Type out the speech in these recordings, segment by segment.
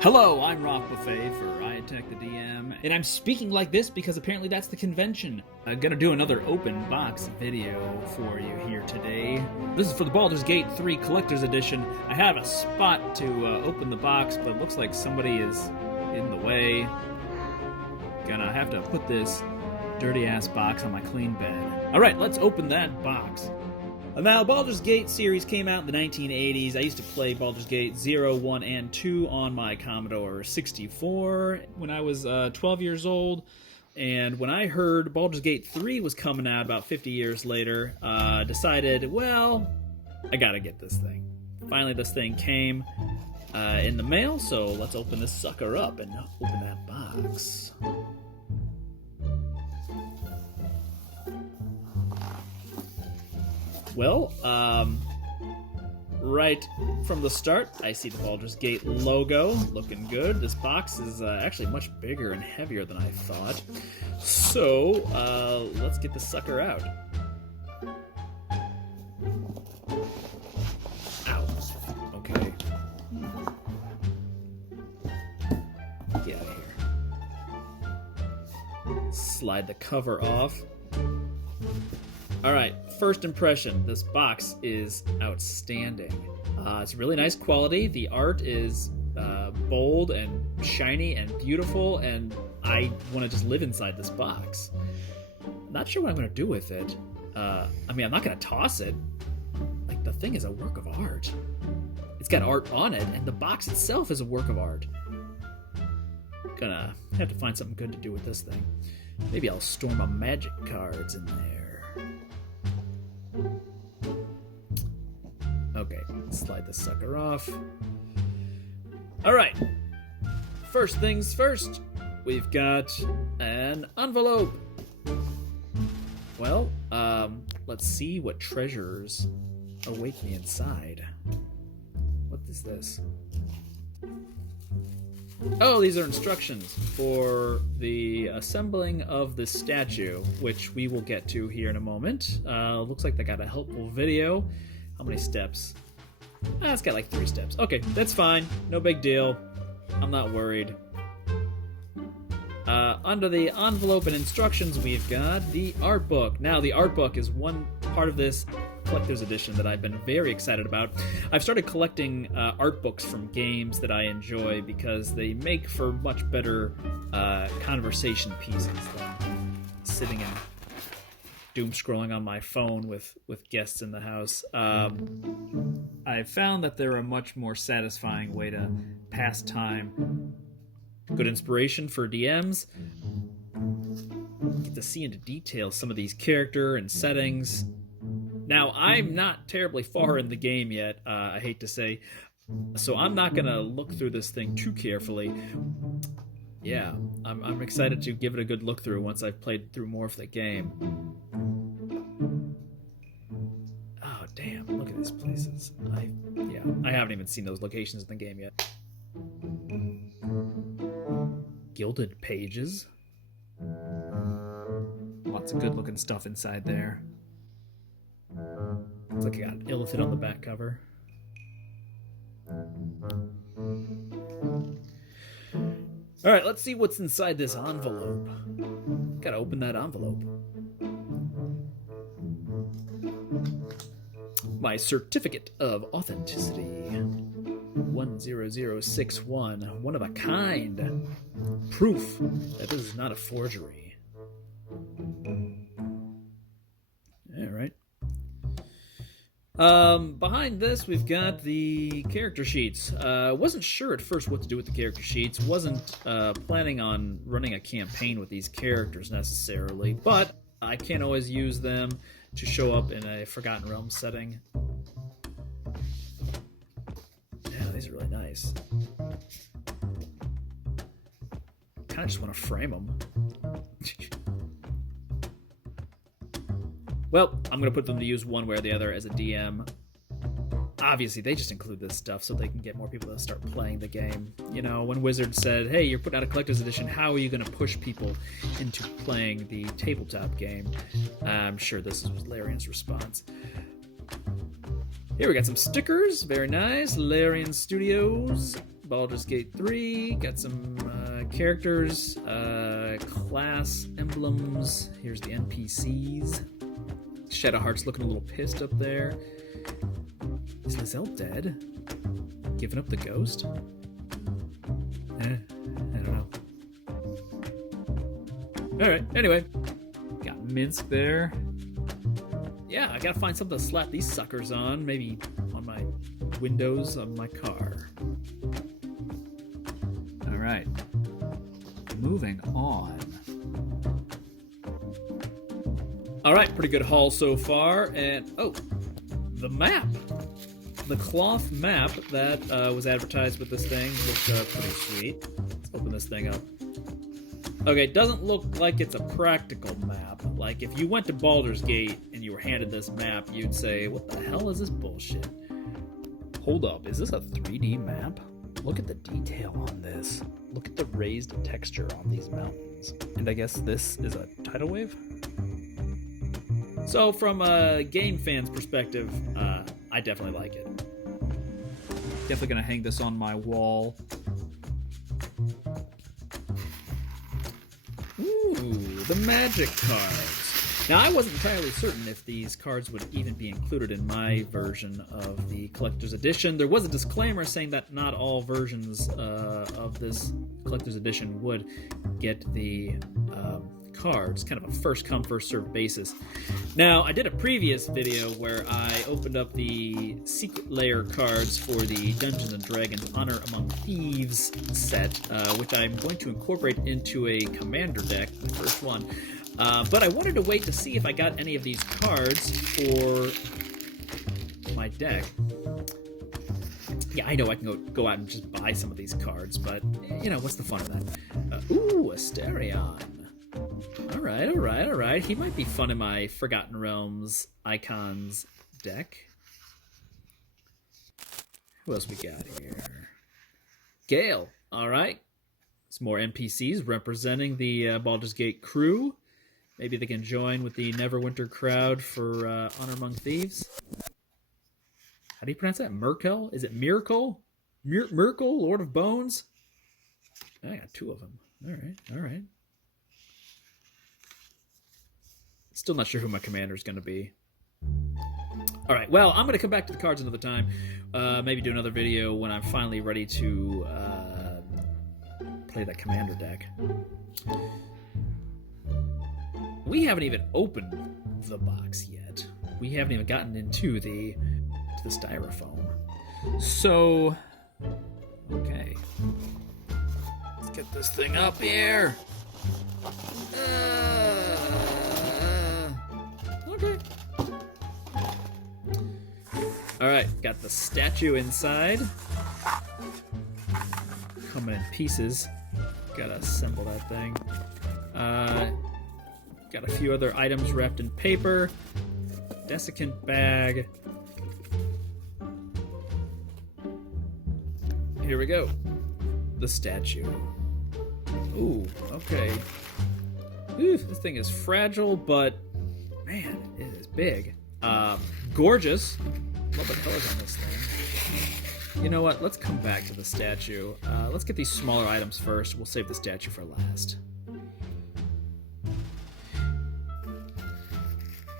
Hello, I'm Roff for I Attack the DM, and I'm speaking like this because apparently that's the convention. I'm gonna do another open box video for you here today. This is for the Baldur's Gate 3 Collector's Edition. I have a spot to open the box, but it looks like somebody is in the way. Gonna have to put this dirty-ass box on my clean bed. Alright, let's open that box. Now, Baldur's Gate series came out in the 1980s. I used to play Baldur's Gate 0, 1, and 2 on my Commodore 64 when I was 12 years old. And when I heard Baldur's Gate 3 was coming out about 50 years later, decided, well, I gotta get this thing. Finally, this thing came in the mail, so let's open this sucker up and open that box. Well, right from the start, I see the Baldur's Gate logo, looking good. This box is actually much bigger and heavier than I thought. So, let's get the sucker out. Ow. Okay. Get out of here. Slide the cover off. Alright, first impression, this box is outstanding. It's really nice quality. The art is bold and shiny and beautiful, and I want to just live inside this box. I'm not sure what I'm going to do with it. I mean, I'm not going to toss it. Like, the thing is a work of art. It's got art on it, and the box itself is a work of art. Gonna have to find something good to do with this thing. Maybe I'll store my magic cards in there. Okay, slide the sucker off. Alright, first things first, we've got an envelope. Well, let's see what treasures await me inside. What is this? Oh, these are instructions for the assembling of the statue, which we will get to here in a moment. Looks like they got a helpful video. How many steps? It's got like 3 steps. Okay, that's fine. No big deal. I'm not worried. Under the envelope and instructions, we've got the art book. Now, the art book is one part of this collector's edition that I've been very excited about. I've started collecting art books from games that I enjoy because they make for much better conversation pieces than sitting and doom scrolling on my phone with guests in the house. I've found that they're a much more satisfying way to pass time. Good inspiration for DMs. Get to see into detail some of these character and settings. Now, I'm not terribly far in the game yet, I hate to say, so I'm not going to look through this thing too carefully. Yeah, I'm excited to give it a good look through once I've played through more of the game. Oh, damn, look at these places. I haven't even seen those locations in the game yet. Gilded pages. Lots of good-looking stuff inside there. Looks like I got Illithid on the back cover. Alright, let's see what's inside this envelope. Gotta open that envelope. My certificate of authenticity. 10061. One of a kind. Proof that this is not a forgery. Alright. Behind this, we've got the character sheets. Wasn't sure at first what to do with the character sheets. Wasn't planning on running a campaign with these characters necessarily, but I can always use them to show up in a Forgotten Realms setting. Yeah, these are really nice. Kind of just want to frame them. Well, I'm going to put them to use one way or the other as a DM. Obviously, they just include this stuff so they can get more people to start playing the game. You know, when Wizards said, hey, you're putting out a collector's edition, how are you going to push people into playing the tabletop game? I'm sure this was Larian's response. Here we got some stickers. Very nice. Larian Studios. Baldur's Gate 3. Got some characters, class emblems. Here's the NPCs. Shadowheart's looking a little pissed up there. Is Lizelle dead? Giving up the ghost? I don't know. Alright, anyway. Got Minsk there. Yeah, I gotta find something to slap these suckers on. Maybe on my windows of my car. Alright. Moving on. Alright, pretty good haul so far. And, oh, the map. The cloth map that was advertised with this thing looks pretty sweet. Let's open this thing up. Okay, it doesn't look like it's a practical map. Like, if you went to Baldur's Gate and you were handed this map, you'd say, what the hell is this bullshit? Hold up, is this a 3D map? Look at the detail on this. Look at the raised texture on these mountains. And I guess this is a tidal wave? So, from a game fan's perspective, I definitely like it. Definitely gonna hang this on my wall. Ooh, the magic cards. Now, I wasn't entirely certain if these cards would even be included in my version of the Collector's Edition. There was a disclaimer saying that not all versions of this Collector's Edition would get the cards, kind of a first-come, first-served basis. Now, I did a previous video where I opened up the Secret Lair cards for the Dungeons & Dragons Honor Among Thieves set, which I'm going to incorporate into a commander deck, the first one. But I wanted to wait to see if I got any of these cards for my deck. Yeah, I know I can go out and just buy some of these cards, but, you know, what's the fun of that? Ooh, Asterion. Alright. He might be fun in my Forgotten Realms Icons deck. Who else we got here? Gale. Alright. Some more NPCs representing the Baldur's Gate crew. Maybe they can join with the Neverwinter crowd for Honor Among Thieves. How do you pronounce that? Merkel? Is it Miracle? Merkel, Lord of Bones? I got two of them. Alright. Still not sure who my commander is going to be. Alright, well, I'm going to come back to the cards another time. Maybe do another video when I'm finally ready to play that commander deck. We haven't even opened the box yet. We haven't even gotten into the styrofoam. So, okay. Let's get this thing up here. Okay. Alright, got the statue inside. Coming in pieces. Gotta assemble that thing. Got a few other items wrapped in paper. Desiccant bag. Here we go. The statue. Ooh, okay. Ooh, this thing is fragile, but man, it is big. Gorgeous. Love the colors on this thing. You know what? Let's come back to the statue. Let's get these smaller items first. We'll save the statue for last.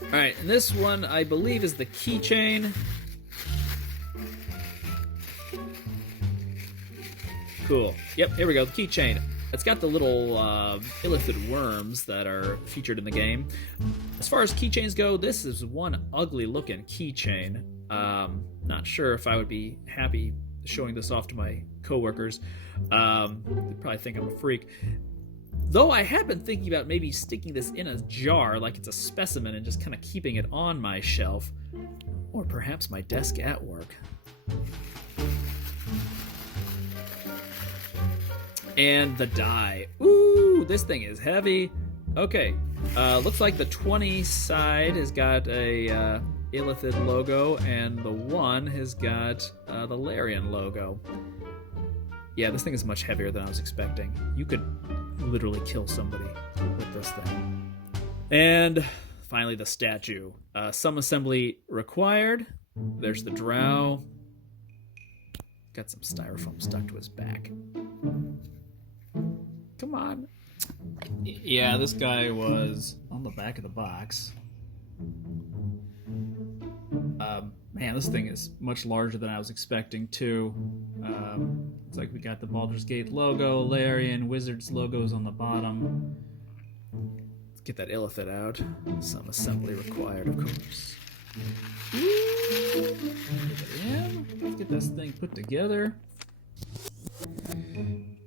Alright, and this one, I believe, is the keychain. Cool. Yep, here we go, the keychain. It's got the little illithid worms that are featured in the game. As far as keychains go, this is one ugly-looking keychain. Not sure if I would be happy showing this off to my coworkers. They'd probably think I'm a freak. Though I had been thinking about maybe sticking this in a jar like it's a specimen and just kind of keeping it on my shelf. Or perhaps my desk at work. And the die. Ooh, this thing is heavy. Okay, looks like the 20 side has got a illithid logo, and the 1 has got the Larian logo. Yeah, this thing is much heavier than I was expecting. You could literally kill somebody with this thing. And finally, the statue. Some assembly required. There's the drow. Got some styrofoam stuck to his back. Come on. Yeah, this guy was on the back of the box. Man, this thing is much larger than I was expecting, too. It's like we got the Baldur's Gate logo, Larian, Wizards logos on the bottom. Let's get that illithid out. Some assembly required, of course. Let's get this thing put together.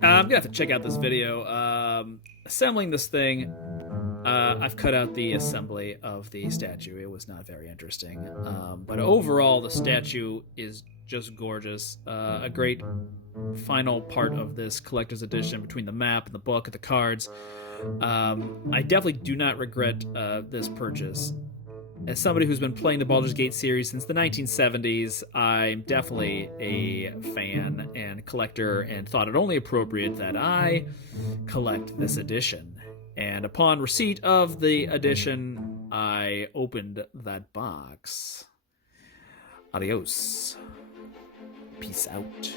I'm gonna have to check out this video. Assembling this thing, I've cut out the assembly of the statue. It was not very interesting. But overall, the statue is just gorgeous. A great final part of this collector's edition between the map and the book and the cards. I definitely do not regret this purchase. As somebody who's been playing the Baldur's Gate series since the 1970s, I'm definitely a fan and collector and thought it only appropriate that I collect this edition. And upon receipt of the edition, I opened that box. Adios. Peace out.